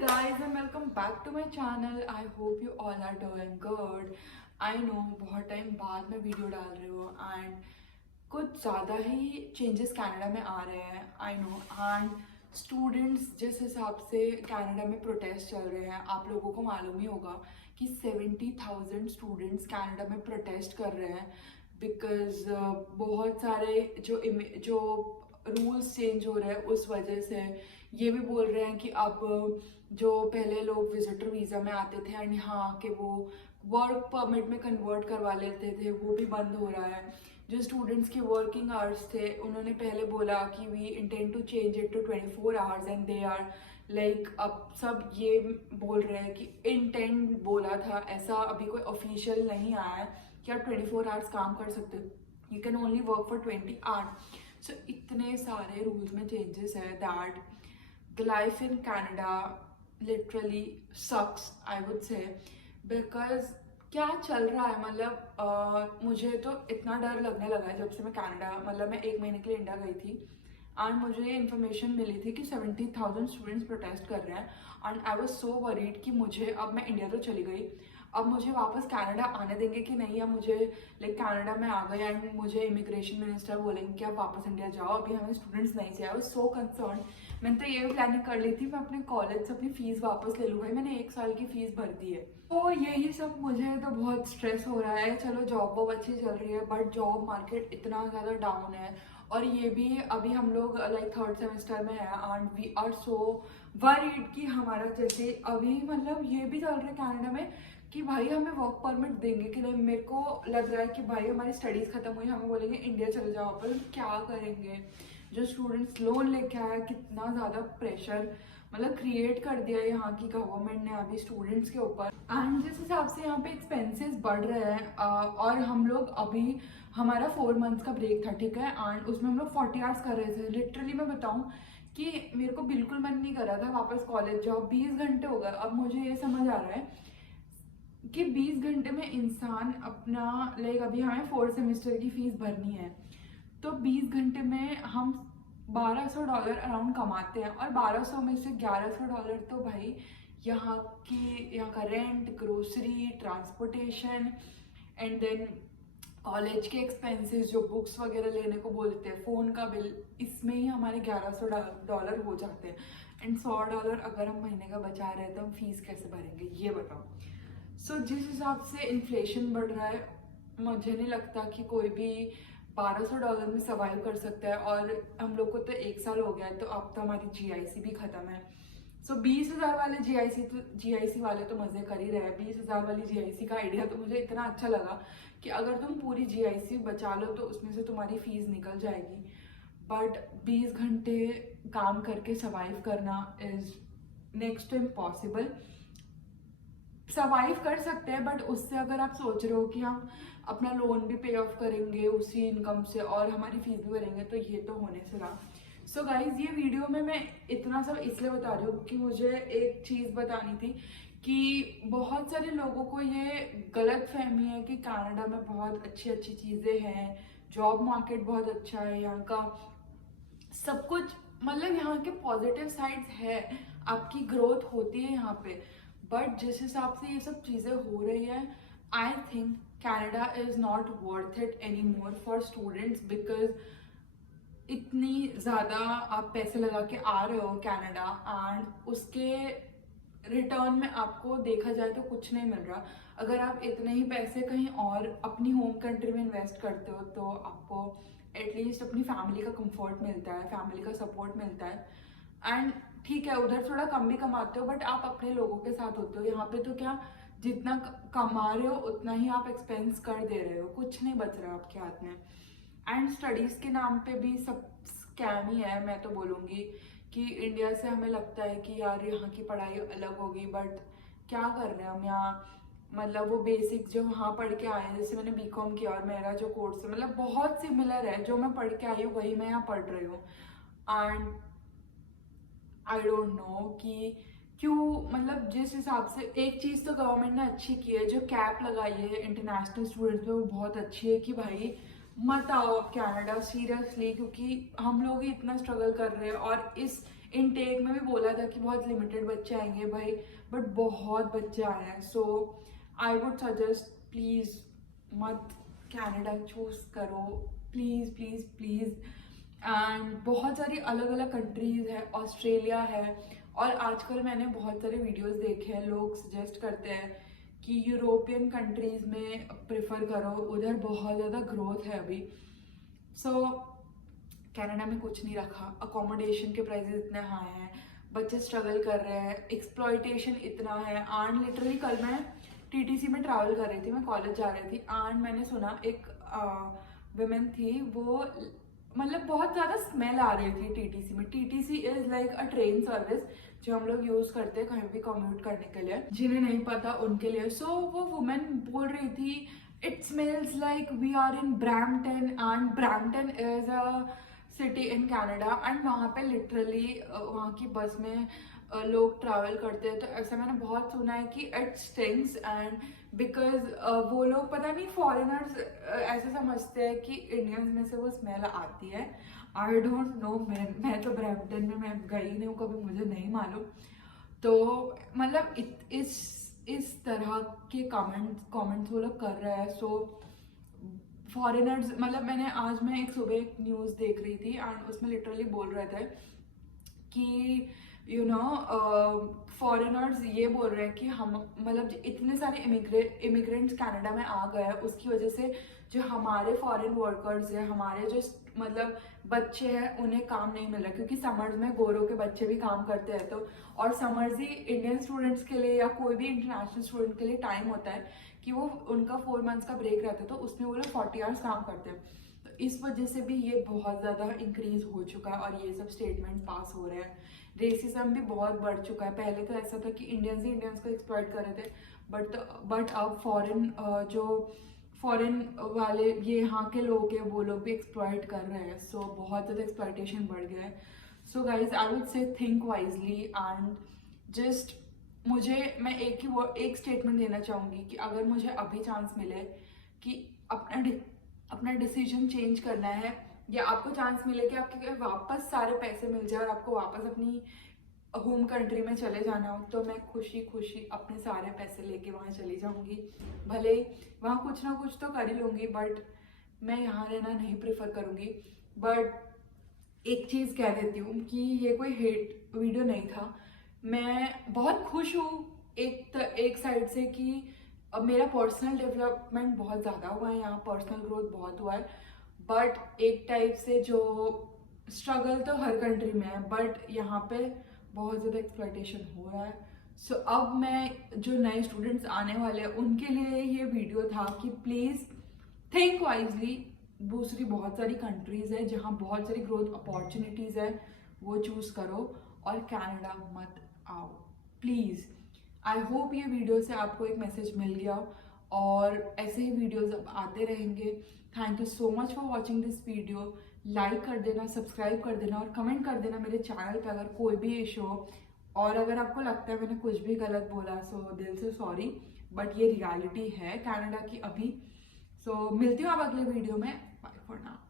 guys and welcome back to my channel. I hope you all are doing good. I know बहुत time बाद में video डाल रही हूँ एंड कुछ ज़्यादा ही चेंजेस कनाडा में आ रहे हैं. आई नो एंड स्टूडेंट्स जिस हिसाब से कनाडा में प्रोटेस्ट चल रहे हैं, आप लोगों को मालूम ही होगा कि 70,000 स्टूडेंट्स कनाडा में प्रोटेस्ट कर रहे हैं बिकॉज बहुत सारे जो रूल्स चेंज हो रहे हैं उस वजह से. ये भी बोल रहे हैं कि अब जो पहले लोग विजिटर वीज़ा में आते थे एंड यहाँ आके वो वर्क परमिट में कन्वर्ट करवा लेते थे, वो भी बंद हो रहा है. जो स्टूडेंट्स के वर्किंग आवर्स थे उन्होंने पहले बोला कि we intend to change it to 24 hours and they are like अब सब ये बोल रहे हैं कि इंटेंट बोला था, ऐसा अभी कोई ऑफिशियल नहीं आया है कि आप 24 आवर्स काम कर सकते हो. You can only work for 20 hours. So इतने सारे रूल्स में चेंजेस है that the life in Canada literally sucks, I would say, because क्या चल रहा है. मतलब मुझे तो इतना डर लगने लगा है जब से मैं कनाडा, मतलब मैं 1 महीने के लिए इंडिया गई थी एंड मुझे ये इन्फॉर्मेशन मिली थी कि 70,000 स्टूडेंट्स प्रोटेस्ट कर रहे हैं and I was so worried कि मुझे, अब मैं इंडिया तो चली गई, अब मुझे वापस कनाडा आने देंगे कि नहीं, या मुझे लाइक कनाडा में आ गए एंड मुझे इमिग्रेशन मिनिस्टर बोलेंगे कि आप वापस इंडिया जाओ, अभी हमें स्टूडेंट्स नहीं चाहिए. I was so concern. मैंने तो ये प्लानिंग कर ली थी मैं अपने कॉलेज से अपनी फीस वापस ले लूँ. भाई मैंने 1 साल की फीस भर दी है. तो यही सब मुझे तो बहुत स्ट्रेस हो रहा है. चलो जॉब वॉब अच्छी चल रही है बट जॉब मार्केट इतना ज़्यादा डाउन है और ये भी अभी हम लोग लाइक 3rd सेमेस्टर में है and we are so worried कि हमारा जैसे अभी मतलब ये भी चल रहा है कनाडा में कि भाई हमें वर्क परमिट देंगे कि नहीं. मेरे को लग रहा है कि भाई हमारी स्टडीज़ खत्म हुई, हमें बोलेंगे इंडिया चले जाओ, पर क्या करेंगे. जो स्टूडेंट्स लोन लेके आया, कितना ज़्यादा प्रेशर मतलब क्रिएट कर दिया यहाँ की गवर्नमेंट ने अभी स्टूडेंट्स के ऊपर. एंड जिस हिसाब से यहाँ पे एक्सपेंसेस बढ़ रहे हैं और हम लोग अभी, हमारा 4 मंथ्स का ब्रेक था, ठीक है, एंड उसमें हम लोग 40 आवर्स कर रहे थे. लिटरली मैं बताऊँ कि मेरे को बिल्कुल मन नहीं कर रहा था वापस कॉलेज जाओ. 20 घंटे हो गए. अब मुझे ये समझ आ रहा है कि 20 घंटे में इंसान अपना लाइक अभी हमें 4th सेमेस्टर की फीस भरनी है तो 20 घंटे में हम $1200 अराउंड कमाते हैं और 1200 में से $1100 तो भाई यहाँ का rent, grocery, transportation and then college के एक्सपेंसेस, जो बुक्स वगैरह लेने को बोलते हैं, फ़ोन का बिल, इसमें ही हमारे $1100 हो जाते हैं. एंड $100 अगर हम महीने का बचा रहे हैं तो हम फीस कैसे भरेंगे ये बताओ. सो जिस हिसाब से इन्फ्लेशन बढ़ रहा है मुझे नहीं लगता कि कोई भी $1200 में सर्वाइव कर सकता है. और हम लोग को तो 1 साल हो गया है तो अब तो हमारी GIC भी ख़त्म है. सो 20,000 वाले GIC वाले तो मज़े कर ही रहे हैं. 20,000 वाली GIC का आइडिया तो मुझे इतना अच्छा लगा कि अगर तुम पूरी GIC बचा लो तो उसमें से तुम्हारी फीस निकल जाएगी. बट 20 घंटे काम करके सर्वाइव करना is next to impossible. Survive कर सकते हैं बट उससे अगर आप सोच रहे हो कि हम अपना लोन भी पे ऑफ करेंगे उसी इनकम से और हमारी फीस भी भरेंगे तो ये तो होने से रहा. सो गाइज ये वीडियो में मैं इतना सब इसलिए बता रही हूँ कि मुझे एक चीज़ बतानी थी कि बहुत सारे लोगों को ये गलत फहमी है कि कनाडा में बहुत अच्छी अच्छी चीज़ें हैं, जॉब मार्केट बहुत अच्छा है, यहाँ का सब कुछ, मतलब यहाँ के पॉजिटिव साइड्स है, आपकी ग्रोथ होती है यहाँ पे. बट जिस हिसाब से ये सब चीज़ें हो रही है I think Canada is not worth it anymore for students because इतनी ज़्यादा आप पैसे लगा के आ रहे हो कनाडा एंड उसके रिटर्न में आपको देखा जाए तो कुछ नहीं मिल रहा. अगर आप इतने ही पैसे कहीं और अपनी होम कंट्री में इन्वेस्ट करते हो तो आपको एटलीस्ट अपनी फैमिली का कंफर्ट मिलता है, फैमिली का सपोर्ट मिलता है. एंड ठीक है उधर थोड़ा कम भी कमाते हो बट आप अपने लोगों के साथ होते हो. यहाँ पे तो क्या, जितना कमा रहे हो उतना ही आप एक्सपेंस कर दे रहे हो, कुछ नहीं बच रहा आपके हाथ में. एंड स्टडीज़ के नाम पे भी सब स्कैम ही है. मैं तो बोलूँगी कि इंडिया से हमें लगता है कि यार यहाँ की पढ़ाई अलग होगी बट क्या कर रहे हैं हम यहाँ. मतलब वो बेसिक जो वहाँ पढ़ के आए हैं, जैसे मैंने BCom किया और मेरा जो कोर्स है मतलब बहुत सिमिलर है, जो मैं पढ़ के आई हूँ वही मैं यहाँ पढ़ रही हूँ. एंड आई डोंट नो कि क्यों, मतलब जिस हिसाब से एक चीज़ तो गवर्नमेंट ने अच्छी की है, जो कैप लगाई है इंटरनेशनल स्टूडेंट्स पे, वो बहुत अच्छी है कि भाई मत आओ अब कनाडा सीरियसली, क्योंकि हम लोग ही इतना स्ट्रगल कर रहे हैं और इस इनटेक में भी बोला था कि बहुत लिमिटेड बच्चे आएंगे भाई, बट बहुत बच्चे आए हैं। सो आई वुड सजेस्ट प्लीज़ मत कनाडा चूज़ करो, प्लीज़ प्लीज़ प्लीज़। एंड बहुत सारी अलग अलग कंट्रीज़ है, ऑस्ट्रेलिया है, और आजकल मैंने बहुत सारे वीडियोस देखे हैं, लोग सजेस्ट करते हैं कि यूरोपियन कंट्रीज़ में प्रेफर करो, उधर बहुत ज़्यादा ग्रोथ है अभी। सो कनाडा में कुछ नहीं रखा, अकोमोडेशन के प्राइसेस इतने हाई हैं, बच्चे स्ट्रगल कर रहे हैं, एक्सप्लॉयटेशन इतना है। एंड लिटरली कल मैं टीटीसी में ट्रैवल कर रही थी, मैं कॉलेज जा रही थी, एंड मैंने सुना एक वुमेन थी, वो मतलब बहुत ज़्यादा स्मेल आ रही थी टीटीसी में। TTC is like a train service जो हम लोग यूज़ करते हैं कहीं भी कम्यूट करने के लिए, जिन्हें नहीं पता उनके लिए। सो वो वुमेन बोल रही थी it smells like we are in Brampton, and Brampton is a city in Canada, and वहाँ पे लिटरली वहाँ की बस में लोग ट्रैवल करते हैं। तो ऐसा मैंने बहुत सुना है कि इट स्टिंक्स, एंड बिकॉज वो लोग पता नहीं फॉरेनर्स ऐसे समझते हैं कि इंडियंस में से वो स्मेल आती है। आई डोंट नो, मैं तो ब्रैम्पटन में मैं गई नहीं हूँ कभी, मुझे नहीं मालूम। तो मतलब इस तरह के कमेंट्स वो लोग कर रहे हैं। सो फॉरेनर्स मतलब मैं एक सुबह एक न्यूज़ देख रही थी, एंड उसमें लिटरली बोल रहे थे कि यू नो फॉरेनर्स ये बोल रहे हैं कि हम मतलब इतने सारे इमिग्रेंट्स कनाडा में आ गए हैं, उसकी वजह से जो हमारे फॉरेन वर्कर्स हैं, हमारे जो मतलब बच्चे हैं, उन्हें काम नहीं मिल रहा, क्योंकि समर्स में गोरों के बच्चे भी काम करते हैं। तो और समर्स ही इंडियन स्टूडेंट्स के लिए या कोई भी इंटरनेशनल स्टूडेंट के लिए टाइम होता है कि वो उनका 4 मंथ्स का ब्रेक रहता है, तो उसमें वो लोग 40 आवर्स काम करते हैं। तो इस वजह से भी ये बहुत ज़्यादा इंक्रीज हो चुका है, और ये सब स्टेटमेंट पास हो रहे हैं। रेसिज्म भी बहुत बढ़ चुका है। पहले तो ऐसा था कि इंडियंस ही इंडियंस को एक्सप्लॉइट कर रहे थे, बट अब फॉरेन वाले ये यहाँ के लोग हैं, वो लोग भी एक्सप्लॉइट कर रहे हैं। सो बहुत ज़्यादा एक्सप्लॉइटेशन बढ़ गया है। So guys I would say think wisely, and just मैं एक स्टेटमेंट देना चाहूँगी कि अगर मुझे अभी चांस मिले कि अपना डिसीजन चेंज करना है, या आपको चांस मिले कि आपके वापस सारे पैसे मिल जाए और आपको वापस अपनी होम कंट्री में चले जाना हो, तो मैं खुशी खुशी अपने सारे पैसे लेके वहाँ चली जाऊँगी। भले ही वहाँ कुछ ना कुछ तो कर ही लूँगी, बट मैं यहाँ रहना नहीं प्रेफर करूँगी। बट एक चीज़ कह देती हूँ कि ये कोई हेट वीडियो नहीं था। मैं बहुत खुश हूँ एक साइड से कि अब मेरा पर्सनल डेवलपमेंट बहुत ज़्यादा हुआ है, यहाँ पर्सनल ग्रोथ बहुत हुआ है। बट एक टाइप से जो स्ट्रगल तो हर कंट्री में है, बट यहाँ पे बहुत ज़्यादा एक्सप्लॉयटेशन हो रहा है। सो अब मैं जो नए स्टूडेंट्स आने वाले हैं उनके लिए ये वीडियो था कि प्लीज़ थिंक वाइजली। दूसरी बहुत सारी कंट्रीज़ है जहाँ बहुत सारी ग्रोथ अपॉर्चुनिटीज़ है, वो चूज़ करो, और कनाडा मत आओ प्लीज़। आई होप ये वीडियो से आपको एक मैसेज मिल गया, और ऐसे ही वीडियोस अब आते रहेंगे। Thank you so much for watching this video. Like कर देना, सब्सक्राइब कर देना, और कमेंट कर देना मेरे चैनल पे अगर कोई भी इशू हो। और अगर आपको लगता है मैंने कुछ भी गलत बोला, सो दिल से सॉरी, बट ये रियलिटी है कनाडा की अभी। सो मिलती हूँ आप अगले वीडियो में। Bye for now.